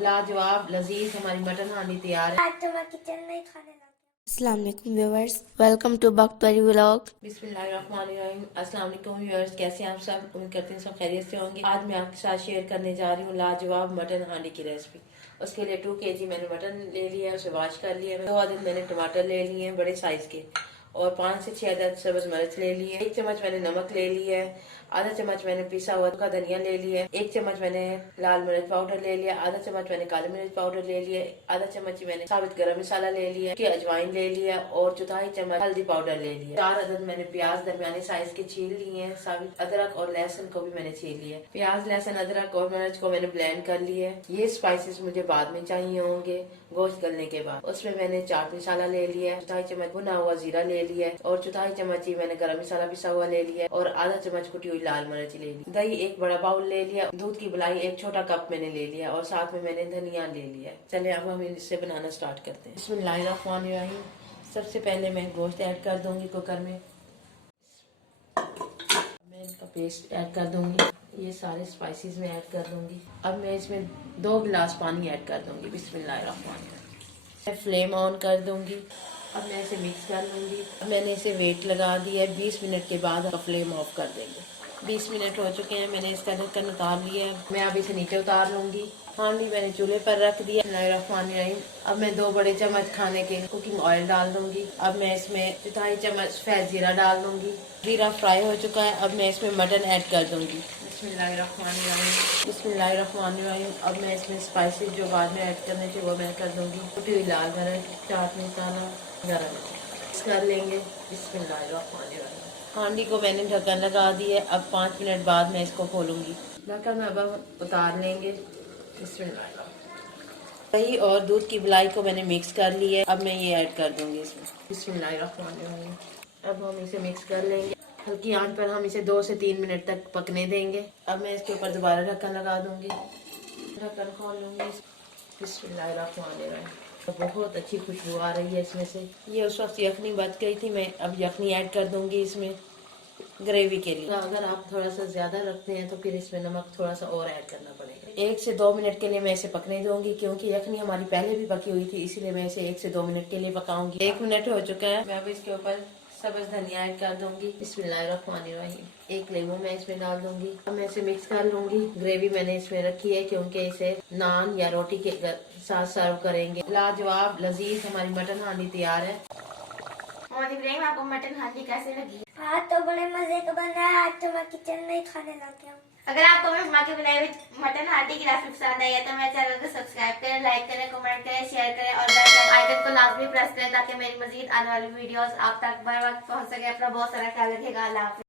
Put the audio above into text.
लाजवाब लजीज हमारी मटन हांडी तैयार है। आज तो मैं किचन में ही खाने लगी। अस्सलाम वालेकुम व्यूअर्स, वेलकम टू बख्तरी व्लॉग। बिस्मिल्लाहिर्रहमानिर्रहीम। अस्सलाम वालेकुम व्यूअर्स, कैसे हैं आप सब? उम्मीद करते हैं सब खैरियत से होंगे। आज मैं आपके साथ शेयर करने जा रही हूँ लाजवाब मटन हांडी की रेसिपी। उसके लिए 2 kg मैंने मटन ले लिया है, उसे वॉश कर लिया है। 2 अदद मैंने टमाटर ले लिए हैं बड़े साइज के, और 5 से 6 अदद सब्ज मिर्च ले लिए। 1 चम्मच मैंने नमक ले लिया है। आधा चम्मच मैंने पिसा हुआ का धनिया ले लिया। 1 चम्मच मैंने लाल मिर्च पाउडर ले लिया। आधा चम्मच मैंने काली मिर्च पाउडर ले लिया। आधा चम्मच मैंने साबित गरम मसाला ले लिया, अजवाइन ले लिया, और 1/4 चम्मच हल्दी पाउडर ले लिया। 4 अदद मैंने प्याज दरमियाने साइज के छील लिए हैं। साबित अदरक और लहसुन को भी मैंने छील लिया। प्याज, लहसुन, अदरक और मिर्च को मैंने ब्लेंड कर लिया है। ये स्पाइसेस मुझे बाद में चाहिए होंगे गोश्त गलने के बाद। उसमें मैंने चाट मसाला ले लिया, 1/4 चम्मच भुना हुआ जीरा ले लिया, और 1/4 चम्मच ही मैंने गरम मसाला पिसा हुआ ले लिया, और आधा चम्मच कुटी हुई लाल मिर्च ले ली। दही 1 बड़ा बाउल ले लिया। दूध की मलाई 1 छोटा कप मैंने ले लिया, और साथ में मैंने धनिया ले लिया। चले अब हम इससे बनाना स्टार्ट करते हैं। बिस्मिल्लाहिर्रहमानिर्रहीम। सबसे पहले मैं गोश्त ऐड कर दूंगी कुकर में। मैं इनका पेस्ट ऐड कर दूंगी। ये सारे स्पाइसेस में ऐड कर दूंगी। अब मैं इसमें 2 गिलास पानी ऐड कर दूंगी। बिस्मिल्लाहिर्रहमानिर्रहीम। मैं फ्लेम ऑन कर दूंगी। अब मैं इसे मिक्स कर लूंगी। अब मैंने इसे वेट लगा दिया है। 20 मिनट के बाद फ्लेम ऑफ कर देंगे। 20 मिनट हो चुके हैं, मैंने इसका ढक्कन उतार लिया है। मैं अब इसे नीचे उतार लूंगी। हांडी मैंने चूल्हे पर रख दिया। बिस्मिल्लाहिर्रहमानिर्रहीम। अब मैं 2 बड़े चम्मच खाने के कुकिंग ऑयल डाल दूंगी। अब मैं इसमें 1/4 चम्मच सफेद जीरा डाल दूंगी। जीरा फ्राई हो चुका है। अब मैं इसमें मटन ऐड कर दूंगी। बिस्मिल्लाहिर्रहमानिर्रहीम। बिस्मिल्लाहिर्रहमानिर्रहीम। अब मैं इसमें स्पाइसेस जो बाद में ऐड करने थे वो मैं कर दूंगी। कुटी हुई लाल मिर्च, चाट मसाला, गरम मसाला कर लेंगे। बिस्मिल्लाहिर्रहमानिर्रहीम। हांडी को मैंने ढक्कन लगा दिया है। अब 5 मिनट बाद मैं इसको खोलूंगी। ढक्कन अब उतार लेंगे। बिस्मिल्लाह। दही और दूध की मलाई को मैंने मिक्स कर लिया है। अब मैं ये ऐड कर दूंगी इसमें। बिस्मिल्लाहिर्रहमानिर्रहीम। अब हम इसे मिक्स कर लेंगे। हल्की आंच पर हम इसे 2 से 3 मिनट तक पकने देंगे। अब मैं इसके ऊपर दोबारा ढक्कन लगा दूंगी। ढक्कन खोल लूंगी। बिस्मिल्लाहिर्रहमानिर्रहीम। बहुत अच्छी खुशबू आ रही है इसमें से। ये उस वक्त यखनी बच गई थी, मैं अब यखनी ऐड कर दूंगी इसमें ग्रेवी के लिए। अगर आप थोड़ा सा ज्यादा रखते हैं तो फिर इसमें नमक थोड़ा सा और ऐड करना पड़ेगा। 1 से 2 मिनट के लिए मैं इसे पकने दूंगी, क्योंकि यखनी हमारी पहले भी पकी हुई थी, इसीलिए मैं इसे 1 से 2 मिनट के लिए पकाऊंगी। 1 मिनट हो चुका है। मैं अब इसके ऊपर सब्ज धनिया ऐड कर दूंगी। बिस्मिल्लाहिर्रहमानिर्रहीम। 1 नींबू मैं इसमें डाल दूंगी। अब मैं इसे मिक्स कर लूंगी। ग्रेवी मैंने इसमें रखी है, क्योंकि इसे नान या रोटी के साथ सर्व करेंगे। लाजवाब लजीज हमारी मटन हांडी तैयार है। मोहम्मद इब्राहिम, आपको मटन हांडी कैसे लगी? आज तो बड़े मजे का बना है। आज तो मैं किचन में ही खाने लग गया हूँ। अगर आपको मेरी माँ के बनाई हुई मटन हांडी की रेसिपी पसंद आई है तो मेरे चैनल को सब्सक्राइब करें, लाइक करें, कमेंट करें, शेयर करें, और बेल आइकन को लाजमी प्रेस करें, ताकि मेरी मजीद आने वाली वीडियोस आप तक बर वक्त पहुंच सके। अपना बहुत सारा ख्याल रखिएगा। अल्लाह हाफिज़।